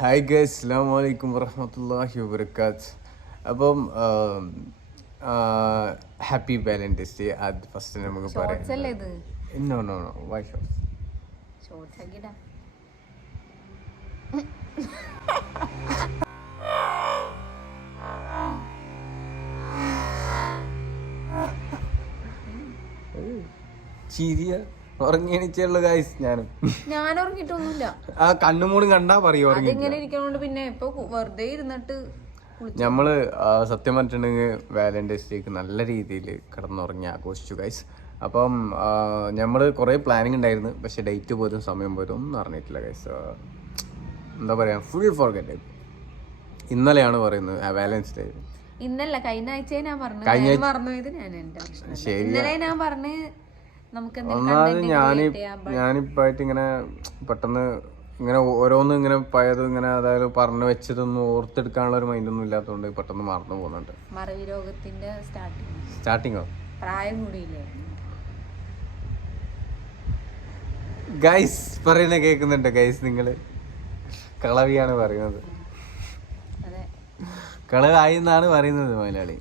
Hi guys, അസ്സലാമു അലൈക്കും വറഹ്മത്തുള്ളാഹി വബറകാത്ത്. അപ്പം ഹാപ്പി വാലന്റൈൻസ് ഡേ. അത് ഫസ്റ്റ് നമുക്ക് പറയാം. No no no why shorts ചിരിയ ഉറങ്ങിയണിച്ചുള്ള ഗൈസ്. ഞാൻ ഉറങ്ങിട്ടൊന്നുമില്ല. ആ കണ്ണുമൂടും കണ്ടാ പറയും ഇങ്ങനെ ഇരിക്കണോണ്ട് പിന്നെ ഇപ്പൊ വെറുതെ ഇരുന്നിട്ട് നമ്മള് സത്യം പറഞ്ഞിട്ടുണ്ടെങ്കിൽ വാലന്റൈൻസ് ഡേക്ക് നല്ല രീതിയിൽ കിടന്നുറങ്ങി ആഘോഷിച്ചു ഗൈസ്. അപ്പം നമ്മള് കുറെ പ്ലാനിങ് ഉണ്ടായിരുന്നു, പക്ഷെ ഡേറ്റ് പോലും സമയം പോലും ഒന്നും അറിഞ്ഞിട്ടില്ല ഗൈസ്. എന്താ പറയാ, ഫുൾ ഫോർഗെറ്റ്. ഇന്നലെയാണ് പറയുന്നത് വാലന്റൈൻസ് ഡേ. ഇന്നല്ല, കഴിഞ്ഞ ആഴ്ച ഞാൻ പറഞ്ഞു. ശരി, ഇന്നലെ ഞാൻ പറഞ്ഞു ഒന്നാമത് ഞാനിപ്പായിട്ട് ഇങ്ങനെ പെട്ടെന്ന് ഇങ്ങനെ ഓരോന്നും ഇങ്ങനെ പഴയത് ഇങ്ങനെ അതായത് പറഞ്ഞു വെച്ചതൊന്നും ഓർത്തെടുക്കാനുള്ള ഒരു മൈൻഡൊന്നും ഇല്ലാത്തതുകൊണ്ട് പെട്ടെന്ന് മറന്നു പോകുന്നുണ്ട്. മറവി രോഗത്തിന്റെ സ്റ്റാർട്ടിങ്ങോ പ്രായം കൂടിയില്ലേ ഗൈസ്? പറയുന്ന കേൾക്കുന്നുണ്ട് ഗൈസ്? നിങ്ങള് കളവിയാണ് പറയുന്നത്. കളവായി എന്നാണ് പറയുന്നത് മലയാളി.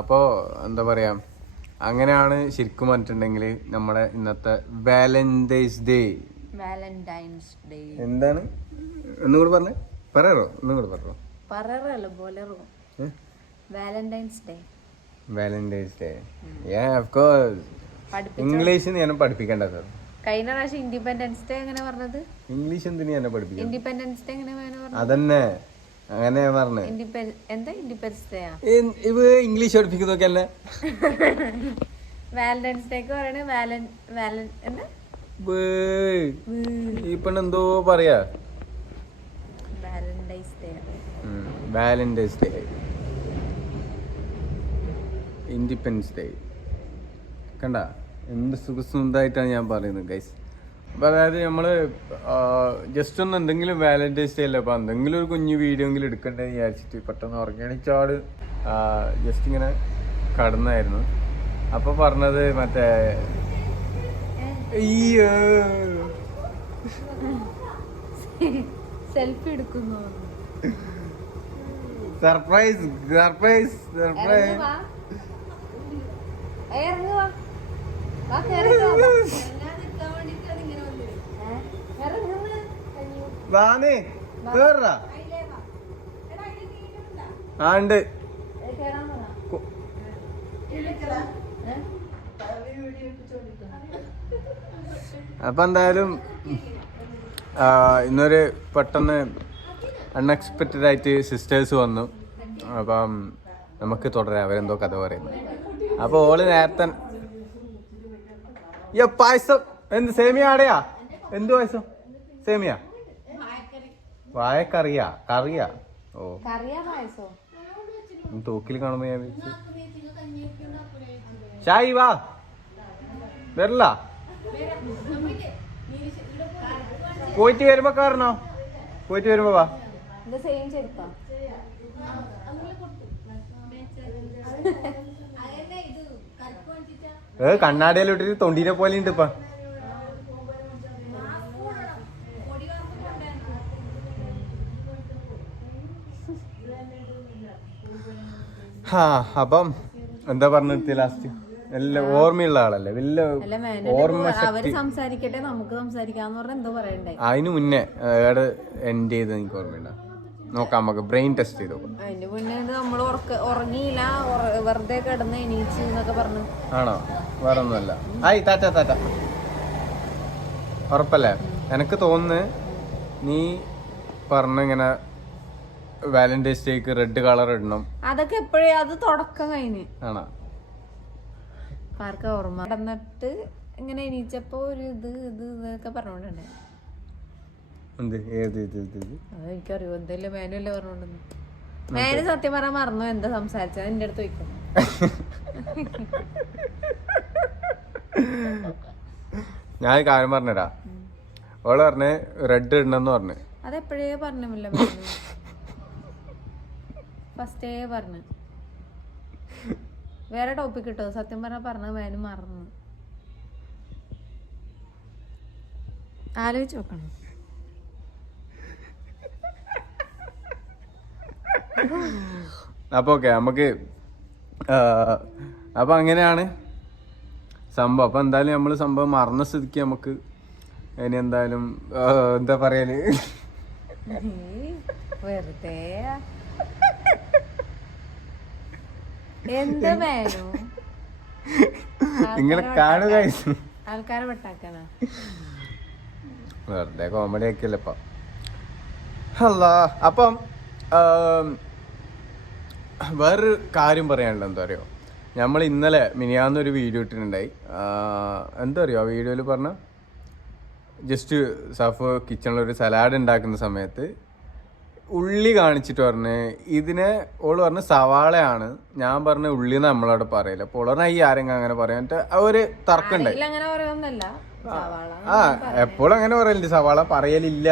അപ്പോ എന്താ പറയാ, അങ്ങനെയാണ് ശരിക്കും പറഞ്ഞിട്ടുണ്ടെങ്കിൽ നമ്മുടെ ഇന്നത്തെ വാലന്റൈൻസ് ഡേ. എന്താണ് ഒന്നും കൂടെ പറഞ്ഞേ? പറയാറോ? ഒന്നും കൂടെ പറഞ്ഞോ. Valentine's day. Of course. English ഞാൻ പഠിപ്പിക്കേണ്ടത്. കഴിഞ്ഞ പ്രാവശ്യം ഇൻഡിപെൻഡൻസ് ഡേ എങ്ങനെ പറഞ്ഞത്? ഇംഗ്ലീഷ് എന്തിനാ എന്നെ പഠിപ്പിക്കുന്നത്? ഇൻഡിപെൻഡൻസ് ഡേ എങ്ങനെ അതന്നെ അങ്ങനെ പറഞ്ഞേ. എന്താ ഇൻഡിപെൻഡൻസ് ഡേ? ഇവ ഇംഗ്ലീഷ് പഠിപ്പിക്കുന്നൊക്കെയല്ലേ. വാലന്റൈൻസ് ഡേക്ക് പറയണേ എന്താ ഈ പെണ്ണെന്തോ പറയാ. Valentine's day, independence day. കണ്ട എന്ത് സുഖസുന്ദരായിട്ടാണ് ഞാൻ പറയുന്നത് ഗൈസ്. അപ്പം അതായത് നമ്മൾ ജസ്റ്റ് ഒന്ന് എന്തെങ്കിലും വാലന്റൈൻസ് ഡേ അല്ലേ, അപ്പം എന്തെങ്കിലും ഒരു കുഞ്ഞു വീഡിയോ എങ്കിലും എടുക്കണ്ടേ വിചാരിച്ചിട്ട് പെട്ടെന്ന് ഉറങ്ങിയണിച്ചാട് ജസ്റ്റ് ഇങ്ങനെ കടന്നായിരുന്നു. അപ്പൊ പറഞ്ഞത് മറ്റേ സെൽഫി എടുക്കുന്നു. സർപ്രൈസ്. വാനേ കേറാ. ആ ഉണ്ട്. അപ്പൊ എന്തായാലും ഇന്നൊരു പെട്ടെന്ന് അൺഎക്സ്പെക്റ്റഡ് ആയിട്ട് സിസ്റ്റേഴ്സ് വന്നു. അപ്പം നമുക്ക് തുടരാം, അവരെന്തോ കഥ പറയുന്നു. അപ്പൊ ഓള് നേരത്തെ പായസം എന്ത് സേമിയ ആടെയാ? എന്ത് പായസം? സേമിയ വായക്കറിയാ? കറിയാ? ഓ തൂക്കിൽ കാണുമ്പോ ഞാൻ ഷായി വാ വരില്ല. പോയിട്ട് വരുമ്പോ കാരണോ? പോയിട്ട് വരുമ്പോ വാ. കണ്ണാടിയെല്ലാം ഇട്ടിട്ട് തൊണ്ടീനെ പോലെ ഉണ്ട് ഇപ്പൊ. അപ്പം എന്താ പറഞ്ഞിട്ട് ലാസ്റ്റ് എല്ലാം ഓർമ്മയുള്ള ആളല്ലേ, വലിയ ഓർമ്മ ശക്തി. സംസാരിക്കട്ടെ, നമുക്ക് സംസാരിക്കാന്ന് പറഞ്ഞാൽ എന്തോ പറയണ്ടേ. അതിന് മുന്നേ ഏടെ എൻഡ് ചെയ്ത് എനിക്ക് ഓർമ്മയുണ്ട? നോക്കാം, നമുക്ക് ബ്രെയിൻ ടെസ്റ്റ് ചെയ്ത് നോക്കാം. അതിന് മുന്നേ നമ്മൾ ഉറങ്ങിയില്ല, വെറുതെ കിടന്ന് എണീച്ചു എന്നൊക്കെ പറഞ്ഞു. ആണോ? വേറെ ഒന്നുമല്ല. ആയി താറ്റ ഉറപ്പല്ലേ? എനിക്ക് തോന്നുന്നു നീ പറഞ്ഞിങ്ങനെ വാലന്റൈൻസ് ഡേക്ക് റെഡ് കളർ ഇടണം. അതൊക്കെ എപ്പോഴേ, അത് തുടക്കം കഴിഞ്ഞ്. ആണോ? ആർക്കാ ഓർമ്മ? നടന്നിട്ട് ഇങ്ങനെ എണീച്ചപ്പോ ഒരു ഇതൊക്കെ പറഞ്ഞോണ്ടേ. എനിക്കറിയോ എന്തെല്ലാം മേനല്ലേ പറഞ്ഞോണ്ടെന്ന്. മേന് സത്യം പറയാൻ മറന്നോ എന്താ സംസാരിച്ചത് എന്റെ അടുത്ത് ചോദിക്കും. ഞാൻ കാര്യം പറഞ്ഞരാ. ഓള് പറഞ്ഞ് റെഡ് ഇടണമെന്ന് പറഞ്ഞു. അതെപ്പോഴേ പറഞ്ഞില്ല, ഫസ്റ്റേ പറഞ്ഞു. വേറെ ടോപ്പിക് കിട്ടോ? സത്യം പറഞ്ഞ മേനും മറന്നു. ആലോചിച്ച് നോക്കണം. അപ്പോൾ ഓക്കെ നമുക്ക് അപ്പോൾ അങ്ങനെയാണ് സംഭവം. അപ്പോൾ എന്തായാലും നമ്മൾ സംഭവം മറന്ന സ്ഥിതിക്ക് നമുക്ക് ഇനി എന്തായാലും എന്താ പറയല് വെറുതെ എന്ത് വേണോ ഇങ്ങനെ കാണുക ആൾക്കാരെ പെട്ടാക്കാനാ വെറുതെ കോമഡി ആക്കിയല്ലേ ഇപ്പം. അല്ല അപ്പം വേറൊരു കാര്യം പറയാനുള്ളത് എന്താ പറയുക, നമ്മൾ ഇന്നലെ മിനിയാന്നൊരു വീഡിയോ ഇട്ടിട്ടുണ്ടായി. എന്താ പറയുക ആ വീഡിയോയിൽ പറഞ്ഞ ജസ്റ്റ് സഫ് കിച്ചണിലൊരു സലാഡ് ഉണ്ടാക്കുന്ന സമയത്ത് ഉള്ളി കാണിച്ചിട്ട് പറഞ്ഞ് ഇതിനെ ഓള് പറഞ്ഞ് സവാളയാണ്, ഞാൻ പറഞ്ഞ ഉള്ളി എന്ന് നമ്മളവിടെ പറയില്ല. അപ്പോൾ ഓള് പറഞ്ഞാൽ ഈ ആരെങ്കിലും അങ്ങനെ പറയാനിട്ട് ഒരു തർക്കമുണ്ടായി. എപ്പോഴും അങ്ങനെ പറയലുണ്ട്, സവാള പറയലില്ല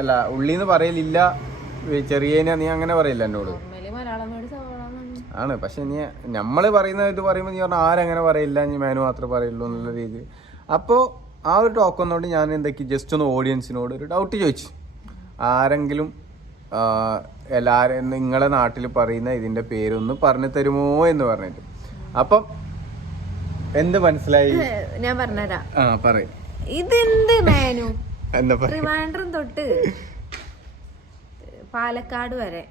അല്ല ഉള്ളിന്ന് പറയലില്ല, ചെറിയനെ നീ അങ്ങനെ പറയില്ല എന്നോട് ആണ്. പക്ഷെ നീ നമ്മള് പറയുന്ന ഇത് പറയുമ്പോൾ നീ പറഞ്ഞാൽ ആരങ്ങനെ പറയില്ല, നീ മേനു മാത്രമേ പറയുള്ളൂ എന്നുള്ള രീതി. അപ്പോൾ ആ ഒരു ടോക്ക് വന്നോണ്ട് ഞാൻ എന്തൊക്കെ ജസ്റ്റ് ഒന്ന് ഓഡിയൻസിനോട് ഒരു ഡൗട്ട് ചോദിച്ചു, ആരെങ്കിലും എല്ലാവരും നിങ്ങളെ നാട്ടിൽ പറയുന്ന ഇതിന്റെ പേരൊന്ന് പറഞ്ഞു തരുമോ എന്ന് പറഞ്ഞിട്ട്. അപ്പം എന്ത് മനസ്സിലായി ഞാൻ പറഞ്ഞുതരാം. പറയും ഇതെന്ത് മേനു ട്രിവാൻഡ്രം തൊട്ട് പാലക്കാട് വരെ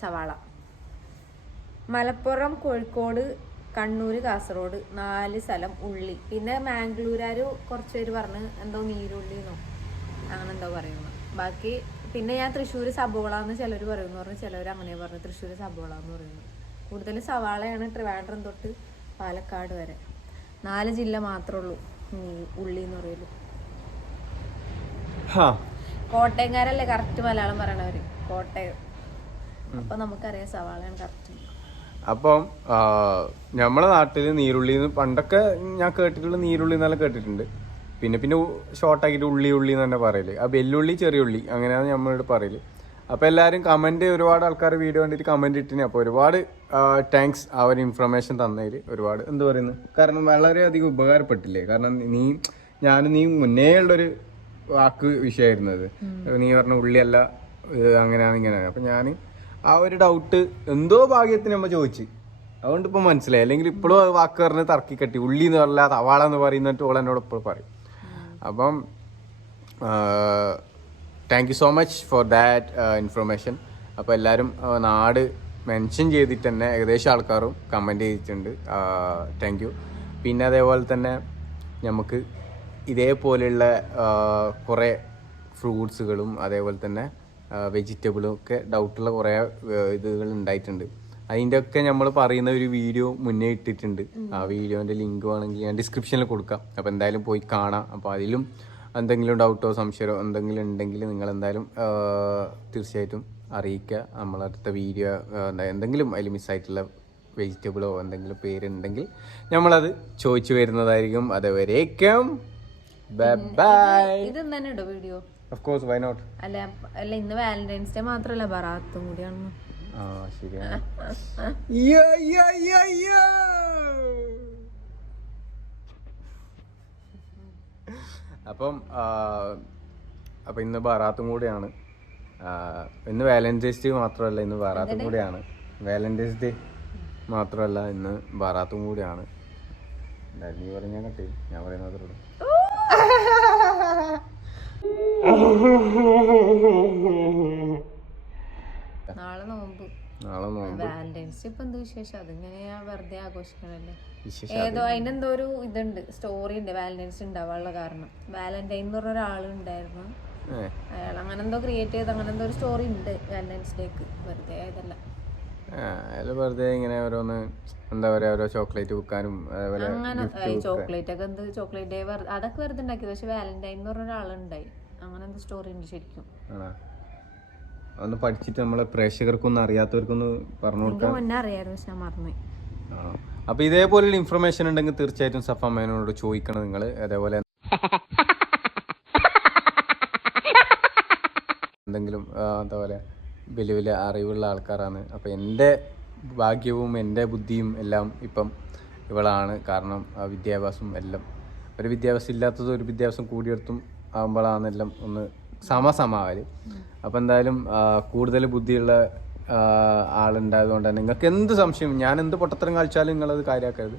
സവാള, മലപ്പുറം കോഴിക്കോട് കണ്ണൂര് കാസർഗോഡ് 4 സ്ഥലം ഉള്ളി, പിന്നെ മാംഗ്ലൂരാര് കുറച്ച് പേര് പറഞ്ഞ് എന്തോ നീരുള്ളിന്നോ അങ്ങനെ എന്തോ പറയുന്നു. ബാക്കി പിന്നെ ഞാൻ തൃശ്ശൂര് സബോള എന്ന് ചിലർ പറയുന്നു പറഞ്ഞു, ചിലവർ അങ്ങനെ പറഞ്ഞു തൃശ്ശൂര് സബോള എന്ന് പറയുന്നു. കൂടുതലും സവാളയാണ് ട്രിവാൻഡ്രം തൊട്ട് പാലക്കാട് വരെ. 4 ജില്ല മാത്രമേ ഉള്ളൂ ഉള്ളി എന്ന് പറയുള്ളൂ. കോട്ടയംകാരല്ലേ കറക്റ്റ് മലയാളം പറയണവര്, കോട്ടയം. അപ്പൊ നമുക്കറിയാം സവാളയാണ് കറക്റ്റ്. അപ്പം നമ്മളെ നാട്ടിൽ നീരുള്ളി പണ്ടൊക്കെ ഞാൻ കേട്ടിട്ടുള്ള നീരുള്ളി എന്നെല്ലാം കേട്ടിട്ടുണ്ട്. പിന്നെ പിന്നെ ഷോർട്ടാക്കിയിട്ട് ഉള്ളി എന്ന് തന്നെ പറയല്. ആ വെല്ലുള്ളി ചെറിയ ഉള്ളി അങ്ങനെയാണ് നമ്മളോട് പറയല്. അപ്പോൾ എല്ലാവരും കമൻറ്റ്, ഒരുപാട് ആൾക്കാർ വീഡിയോ കണ്ടിട്ട് കമൻറ്റ് ഇട്ടിന്. അപ്പോൾ ഒരുപാട് താങ്ക്സ് ആ ഒരു ഇൻഫർമേഷൻ തന്നതിൽ ഒരുപാട്. എന്ത് പറയുന്നു, കാരണം വളരെയധികം ഉപകാരപ്പെട്ടില്ലേ. കാരണം നീ മുന്നേ ഉള്ളൊരു വാക്ക് വിഷയമായിരുന്നത്. നീ പറഞ്ഞ ഉള്ളിയല്ല അങ്ങനെയാണ് ഇങ്ങനെയാണ്. അപ്പം ഞാൻ ആ ഒരു ഡൗട്ട് എന്തോ ഭാഗ്യത്തിന് നമ്മൾ ചോദിച്ചു, അതുകൊണ്ട് ഇപ്പം മനസ്സിലായി. അല്ലെങ്കിൽ ഇപ്പോഴും വാക്ക് പറഞ്ഞ് തർക്കി കെട്ടി ഉള്ളി എന്ന് പറഞ്ഞാൽ സവാള എന്ന് പറയുന്നിട്ട് ഓൾ എന്നോട് എപ്പോഴും പറയും. അപ്പം thank you so much for that information. അപ്പോൾ എല്ലാവരും നാട് മെൻഷൻ ചെയ്തിട്ട് തന്നെ ഏകദേശം ആൾക്കാരും കമൻറ്റ് ചെയ്തിട്ടുണ്ട്. Thank you. പിന്നെ അതേപോലെ തന്നെ നമുക്ക് ഇതേപോലെയുള്ള കുറേ ഫ്രൂട്ട്സുകളും അതേപോലെ തന്നെ വെജിറ്റബിളും ഒക്കെ ഡൗട്ടുള്ള കുറേ ഇതുകൾ ഉണ്ടായിട്ടുണ്ട്. അതിൻ്റെ ഒക്കെ നമ്മൾ പറയുന്ന ഒരു വീഡിയോ മുന്നേ ഇട്ടിട്ടുണ്ട്. ആ വീഡിയോൻ്റെ ലിങ്ക് വേണമെങ്കിൽ ഞാൻ ഡിസ്ക്രിപ്ഷനിൽ കൊടുക്കാം. അപ്പോൾ എന്തായാലും പോയി കാണാം. അപ്പോൾ അതിലും എന്തെങ്കിലും ഡൗട്ടോ സംശയമോ എന്തെങ്കിലും ഉണ്ടെങ്കിൽ നിങ്ങളെന്തായാലും തീർച്ചയായിട്ടും അറിയിക്കുക. നമ്മളടുത്ത വീഡിയോ എന്തെങ്കിലും അതിൽ മിസ്സായിട്ടുള്ള വെജിറ്റബിളോ എന്തെങ്കിലും പേരുണ്ടെങ്കിൽ നമ്മളത് ചോദിച്ചു വരുന്നതായിരിക്കും. അതുവരേക്കും ബൈ ബൈ. ഇതെന്താ video? Of course, why not. അല്ല ഇന്ന് വാലന്റൈൻസ് ഡേ മാത്രമല്ല, ബറാത്തും കൂടിയാണ്. ശരിയാണ്. അപ്പം ഇന്ന് ബറാത്തും കൂടിയാണ്. ഇന്ന് വാലന്റൈൻസ് ഡേ മാത്രമല്ല, ഇന്ന് ബറാത്തും കൂടിയാണ്. വാലന്റൈൻസ് ഡേ മാത്രമല്ല, ഇന്ന് ബറാത്തും കൂടിയാണ്. നീ പറഞ്ഞാൽ കട്ടി, ഞാൻ പറയുന്നത് നാളെ നോമ്പ്. വാലന്റൈൻസ് ഡേ ഇപ്പൊ എന്ത് വിശേഷം? അതിങ്ങനെയാ വെറുതെ ആഘോഷിക്കണല്ലേ. ഏതോ അതിനെന്തോ ഒരു ഇതുണ്ട്, സ്റ്റോറി ഉണ്ട് വാലന്റൈൻസ് ഉണ്ടാവാനുള്ള കാരണം. വാലന്റൈൻ എന്ന് പറഞ്ഞ ഒരാളുണ്ടായിരുന്നു, അയാൾ അങ്ങനെ എന്തോ ക്രിയേറ്റ് ചെയ്ത് അങ്ങനെ എന്തോ ഒരു സ്റ്റോറി ഉണ്ട് വാലന്റൈൻസ് ഡേക്ക്. വെറുതെ ആയതല്ല, വെറുതെ ഇങ്ങനെ ഓരോന്ന് എന്താ പറയാ, ഓരോ ചോക്ലേറ്റ് വിൽക്കാനും അങ്ങനെ. ചോക്ലേറ്റ് ഒക്കെ എന്ത് ചോക്ലേറ്റ് ഡേ അതൊക്കെ വെറുതെ ഉണ്ടാക്കിയത്. പക്ഷെ വാലന്റൈൻ എന്ന് പറഞ്ഞ ഒരാളുണ്ടായി, അങ്ങനെ എന്തോ സ്റ്റോറി ഉണ്ട് ശരിക്കും. ഒന്ന് പഠിച്ചിട്ട് നമ്മളെ പ്രേക്ഷകർക്കൊന്നും അറിയാത്തവർക്കൊന്ന് പറഞ്ഞു കൊടുക്കാം. മുന്നേ അറിയായിരുന്നു, പക്ഷെ ഞാൻ മറന്നു. അപ്പൊ ഇതേപോലെയുള്ള ഇൻഫർമേഷൻ ഉണ്ടെങ്കിൽ തീർച്ചയായിട്ടും സഫ മേനോനോട് ചോദിക്കണം നിങ്ങൾ. അതേപോലെ എന്തെങ്കിലും എന്താ പറയുക വലിയ വലിയ അറിവുള്ള ആൾക്കാരാണ്. അപ്പോൾ എൻ്റെ ഭാഗ്യവും എൻ്റെ ബുദ്ധിയും എല്ലാം ഇപ്പം ഇവളാണ്. കാരണം വിദ്യാഭ്യാസം എല്ലാം, ഒരു വിദ്യാഭ്യാസം ഇല്ലാത്തതും ഒരു വിദ്യാഭ്യാസം കൂടിയെടുത്തും ആകുമ്പോഴാണെല്ലാം ഒന്ന് സമമാവല്. അപ്പോൾ എന്തായാലും കൂടുതൽ ബുദ്ധിയുള്ള ആളുണ്ടായതുകൊണ്ട് തന്നെ നിങ്ങൾക്ക് എന്ത് സംശയം, ഞാൻ എന്ത് പൊട്ടത്തരം കളിച്ചാലും നിങ്ങളത് കാര്യമാക്കരുത്.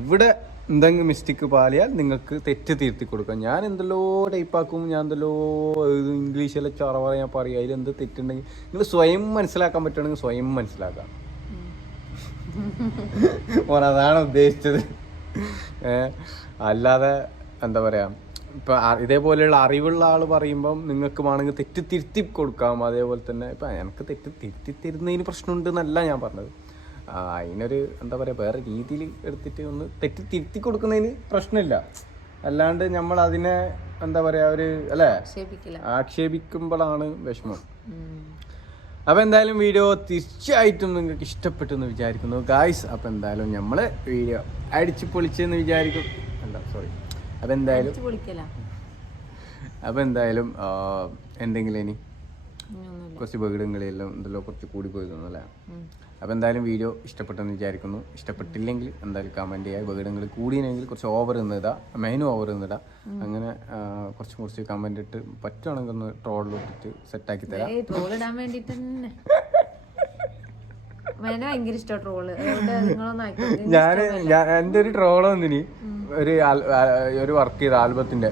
ഇവിടെ എന്തെങ്കിലും മിസ്റ്റേക്ക് പാലിയാൽ നിങ്ങൾക്ക് തെറ്റ് തിരുത്തി കൊടുക്കാം. ഞാൻ എന്തെല്ലോ ടൈപ്പാക്കും, ഞാൻ എന്തെല്ലോ ഇംഗ്ലീഷിലെ ചറവറ ഞാൻ പറയും. അതിലെന്ത് തെറ്റുണ്ടെങ്കിൽ നിങ്ങൾ സ്വയം മനസ്സിലാക്കാൻ പറ്റുകയാണെങ്കിൽ സ്വയം മനസ്സിലാക്കാം. അതാണ് ഉദ്ദേശിച്ചത്. അല്ലാതെ എന്താ പറയുക, ഇപ്പം ഇതേപോലെയുള്ള അറിവുള്ള ആൾ പറയുമ്പം നിങ്ങൾക്ക് വേണമെങ്കിൽ തെറ്റ് തിരുത്തി കൊടുക്കാം. അതേപോലെ തന്നെ ഇപ്പം എനിക്ക് തെറ്റ് തിരുത്തി തരുന്നതിന് പ്രശ്നമുണ്ട് എന്നല്ല ഞാൻ പറഞ്ഞത്. അതിനൊരു എന്താ പറയുക, വേറെ രീതിയിൽ എടുത്തിട്ട് ഒന്ന് തെറ്റ് തിരുത്തി കൊടുക്കുന്നതിന് പ്രശ്നമില്ല. അല്ലാണ്ട് നമ്മൾ അതിനെ എന്താ പറയുക ഒരു അല്ലേ ആക്ഷേപിക്കുമ്പോഴാണ് വിഷമം. അപ്പോൾ എന്തായാലും വീഡിയോ തീർച്ചയായിട്ടും നിങ്ങൾക്ക് ഇഷ്ടപ്പെട്ടു എന്ന് വിചാരിക്കുന്നു ഗായ്സ്. അപ്പോൾ എന്തായാലും നമ്മൾ വീഡിയോ അടിച്ച് പൊളിച്ചെന്ന് വിചാരിക്കും. അപ്പോൾ എന്തായാലും എന്തെങ്കിലും ഇനി കുറച്ച് ബഹുടങ്ങളെല്ലാം എന്തെല്ലോ കുറച്ച് കൂടി പോയി തോന്നുന്നു അല്ലേ. അപ്പോൾ എന്തായാലും വീഡിയോ ഇഷ്ടപ്പെട്ടെന്ന് വിചാരിക്കുന്നു. ഇഷ്ടപ്പെട്ടില്ലെങ്കിൽ എന്തായാലും കമൻറ്റ് ചെയ്യുക. ബഹുടങ്ങൾ കൂടിയെങ്കിൽ കുറച്ച് ഓവർ നിന്നിടാം, മെയിനും ഓവർ നിന്നിടാം. അങ്ങനെ കുറച്ച് കമൻറ്റ് ഇട്ട് പറ്റുവാണെങ്കിൽ ഒന്ന് ട്രോളിലിട്ടിട്ട് സെറ്റാക്കി തരാം. ട്രോളിടാൻ വേണ്ടിട്ട് ഞാൻ എൻ്റെ ഒരു ട്രോള് വന്നിനി ഒരു വർക്ക് ചെയ്ത ആൽബത്തിന്റെ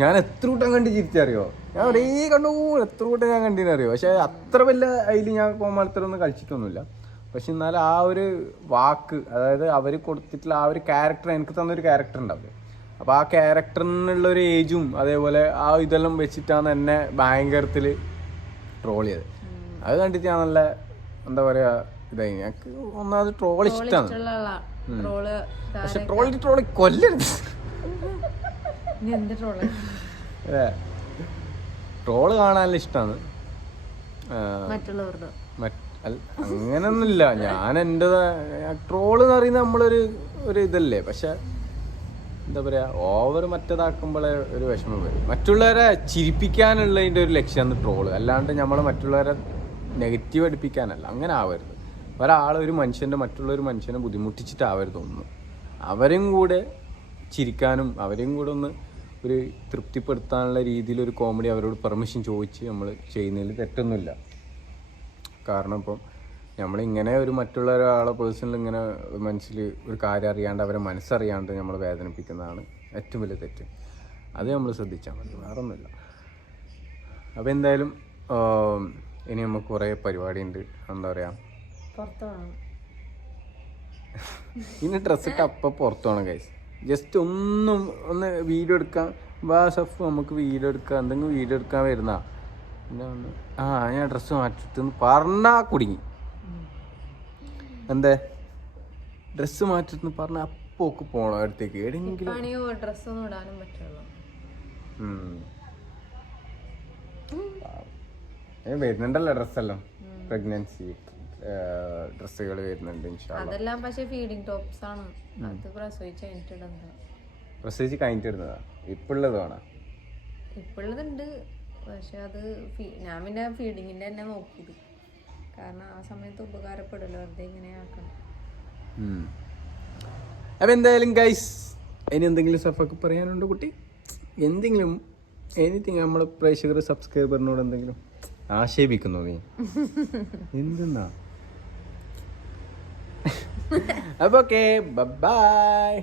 ഞാൻ എത്ര കൂട്ടം കണ്ട് ചിരിച്ചറിയോ. ഞാൻ ഒരേ കണ്ടു എത്ര കൂട്ടം ഞാൻ കണ്ടിനറിയോ. പക്ഷെ അത്ര വലിയ അതിൽ ഞാൻ കോമാളിത്തരൊന്നും കളിച്ചിട്ടൊന്നുമില്ല. പക്ഷെ എന്നാലും ആ ഒരു വാക്ക്, അതായത് അവർ കൊടുത്തിട്ടുള്ള ആ ഒരു ക്യാരക്ടർ, എനിക്ക് തന്നൊരു ക്യാരക്ടർ ഉണ്ടാവില്ല. അപ്പോൾ ആ ക്യാരക്ടറിനുള്ള ഒരു ഏജും അതേപോലെ ആ ഇതെല്ലാം വെച്ചിട്ടാണ് എന്നെ ഭയങ്കരത്തിൽ ട്രോൾ ചെയ്തത്. അത് കണ്ടിട്ട് ഞാൻ നല്ല എന്താ പറയുക ഇതായി. ഞങ്ങൾക്ക് ഒന്നാമത് ട്രോൾ ഇഷ്ടമാണ്. പക്ഷെ ട്രോളി കൊല്ലരുത്. ട്രോള് കാണാനുള്ള ഇഷ്ടമാണ്. അങ്ങനൊന്നുമില്ല. ഞാൻ എൻ്റെ ട്രോള് എന്ന് പറയുന്നത് നമ്മളൊരു ഇതല്ലേ. പക്ഷെ എന്താ പറയുക, ഓവർ മറ്റേതാക്കുമ്പോഴേ ഒരു വിഷമം വരും. മറ്റുള്ളവരെ ചിരിപ്പിക്കാനുള്ളതിൻ്റെ ഒരു ലക്ഷ്യമാണ് ട്രോള്. അല്ലാണ്ട് നമ്മൾ മറ്റുള്ളവരെ നെഗറ്റീവ് അടിപ്പിക്കാനല്ല. അങ്ങനെ ആവരുത്. ഒരാളൊരു മറ്റുള്ളൊരു മനുഷ്യനെ ബുദ്ധിമുട്ടിച്ചിട്ടാവരുത് ഒന്നും. അവരും കൂടെ ചിരിക്കാനും അവരെയും കൂടെ ഒന്ന് ഒരു തൃപ്തിപ്പെടുത്താനുള്ള രീതിയിലൊരു കോമഡി അവരോട് പെർമിഷൻ ചോദിച്ച് നമ്മൾ ചെയ്യുന്നതിൽ തെറ്റൊന്നുമില്ല. കാരണം ഇപ്പം നമ്മളിങ്ങനെ ഒരു മറ്റുള്ള ഒരാളെ പേഴ്സണൽ ഇങ്ങനെ മനസ്സിൽ ഒരു കാര്യം അറിയാണ്ട് അവരെ മനസ്സറിയാണ്ട് നമ്മൾ വേദനിപ്പിക്കുന്നതാണ് ഏറ്റവും വലിയ തെറ്റ്. അത് നമ്മൾ ശ്രദ്ധിച്ചാൽ മതി, വേറെ ഒന്നുമില്ല. അപ്പോൾ എന്തായാലും ഇനി നമുക്ക് കുറേ പരിപാടിയുണ്ട്. എന്താ പറയുക, ഇനി ഡ്രസ്സിട്ട് അപ്പം പുറത്തു പോകണം ഗൈസ്. ജസ്റ്റ് ഒന്ന് വീഡിയോ എടുക്കാം. വാട്സപ്പ് നമുക്ക് വീഡിയോ എടുക്കാം, എന്തെങ്കിലും വീഡിയോ എടുക്കാൻ വരുന്ന പിന്നെ ഞാൻ ഡ്രസ്സ് മാറ്റിട്ടെന്ന് പറഞ്ഞാൽ കുടുങ്ങി. എന്തേ ഡ്രസ്സ് മാറ്റിട്ടെന്ന് പറഞ്ഞാൽ അപ്പോൾ ഒക്കെ പോകണം അടുത്തേക്ക് എവിടെയെങ്കിലും. വരുന്നുണ്ടല്ലോ ഡ്രസ്സെല്ലാം, പ്രഗ്നൻസി ഡ്രസ്സുകൾ വരുന്നുണ്ട്. അതെല്ലാം പക്ഷേ ഫീഡിംഗ് ടോപ്സ് ആണ്. അത് പ്രസവിച്ച് കഴിഞ്ഞിട്ടിരുന്നതാ. ഇപ്പോഴുള്ളത് വേണം. ഇപ്പോഴുള്ളതുണ്ട്, പക്ഷെ അത് ഞാൻ പിന്നെ ഫീഡിങ്ങിന്റെ തന്നെ നോക്കിയത്. കാരണം ആ സമയത്ത് ഉപകാരപ്പെടുമല്ലോ, വെറുതെ ഇങ്ങനെ ആക്കണം. അപ്പം എന്തായാലും ഗൈസ്, ഇനി എന്തെങ്കിലും സഫൊക്കെ പറയാനുണ്ടോ കുട്ടി? എന്തെങ്കിലും എനിത്തിങ് നമ്മളെ പ്രേക്ഷകർ സബ്സ്ക്രൈബറിനോട് എന്തെങ്കിലും ആക്ഷേപിക്കുന്നോ നീ? എന്തെന്നാ? അപ്പോൾ ഓക്കെ, ബൈ.